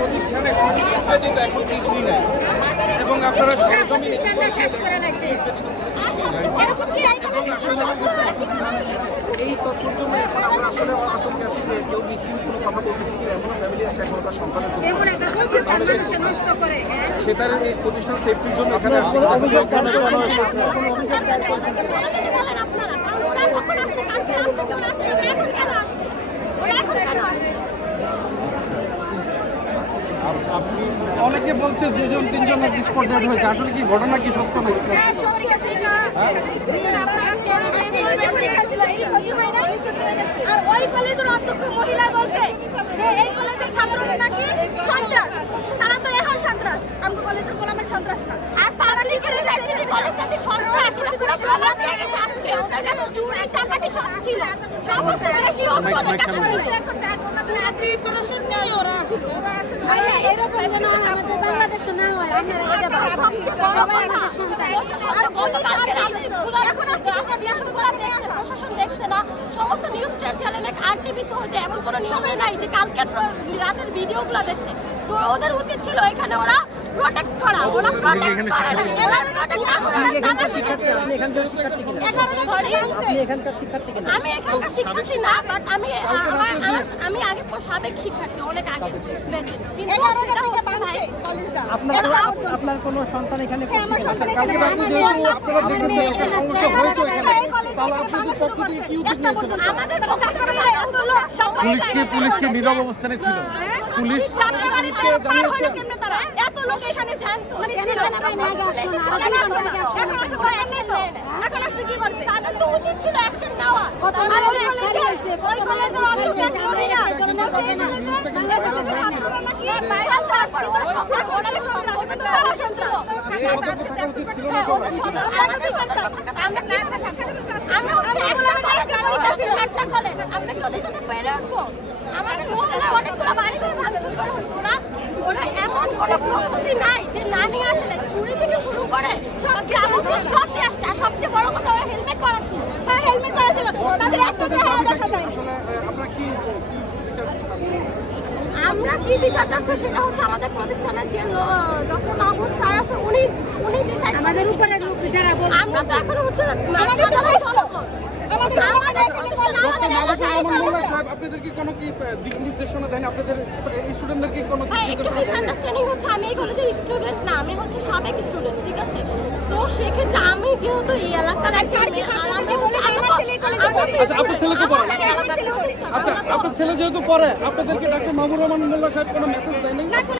প্রতিষ্ঠানে এখন কিছুই নাই এবং আপনারা এই তথ্যের জন্য এখন আমরা আসলে আতঙ্কে আছি যে কেউ মিসিং কোনো কথা বলতেছি কিনা এমন ফ্যামিলি আছে এখনো তার সন্তানের সে তার এই প্রতিষ্ঠান সেফটির জন্য এখানে আসছে। অনেকে বলছে 2-3 জন স্পট ডেড হয়েছে, আসলে কি ঘটনা কি সত্য নাকি? আর ওই কলেজের অধ্যক্ষ মহিলা বলছে যে এই কলেজের ছাত্ররা নাকি সন্ত্রাস, তারা তো এখন সন্ত্রাস, আমগো কলেজের গোলামের সন্ত্রাস না। আর তারা লিখে রেখেছে কলেজ থেকে সন্ত্রাস করে প্রমাণ দিয়ে গেছে। আজকে ওদের কাছে চুরি চাকাটি সব ছিল, সমস্ত বেশি ওদের কাছে ছিল। আমাদের আজই প্রশাসন নেই, ওরা আরে এরকম যেন আমাদের বাংলাদেশে না হয়। আপনারা এটা সবচেয়ে বড় কথা আর পুলিশ আর এখন আসছে প্রশাসন দেখছে না, সমস্ত নিউজ চ্যানেলে আর টিভিতে হইতে এমন কোনো নিয়মে নাই যে কালকের রাতের ভিডিওগুলো দেখছে। তো ওদের উচিত ছিল এখানে ওরা প্রোটেক্ট করা, ওরা প্রোটেক্ট করে না। এবার প্রোটেক্ট না করে তারা শিক্ষার্থী, আপনি এখানকার শিক্ষার্থী কিনা? আপনি এখানকার শিক্ষার্থী কিনা? আমি এখানকার শিক্ষার্থী না, বাট আমি আগে সাবেক শিক্ষার্থী, অনেক আগে বেঁচে। কিন্তু সেটা হচ্ছে ভাই কলেজটা আপনার কোনো সন্তান এখানে পড়ছে? আমার সন্তান এখানে আমাদের পুলিশকে নীরব অবস্থানে ছিল। পুলিশ এত লোক এখানে এখন আসলে কি করবে? তাদের তো উচিত ছিল অ্যাকশন নেওয়া। ওই কলেজের অধ্যক্ষ মহিলা আমাদের মহিলা অনেকগুলো বাড়ি ঘর ভাঙচুর করা হচ্ছে না, ওরা এমন কোনো প্রস্তুতি নাই যে না নিয়ে আসলে চুরি থেকে শুরু করে সব নিয়ে আসছে। আর সবচেয়ে বড় কথা ওরা হেলমেট পরা ছিল। হ্যাঁ, হেলমেট পরা ছিল, তাদের একটা চেহারা দেখা যায়। আমরা কি বিচার চাচ্ছি সেটা হচ্ছে আমাদের প্রতিষ্ঠানের যে ডক্টর মাহবুব স্যার আছে, উনি ডিসাইড আমাদের উপরে যারা আমরা তো এখন হচ্ছে আমাদের আপনাদেরকে কোনো কি দিক নির্দেশনা দেন? আপনাদের স্টুডেন্টদেরকে কোনো একটু মিসআন্ডারস্ট্যান্ডিং হচ্ছে। আমি এই কলেজের স্টুডেন্ট না, আমি হচ্ছে সাবেক স্টুডেন্ট, ঠিক আছে? তো সেক্ষেত্রে আমি যেহেতু এই এলাকার আপনার ছেলে যেহেতু পড়ে, আপনাদেরকে ডাক্তার মাহবুব রহমান মোল্লা সাহেব কোনো মেসেজ দেয়নি?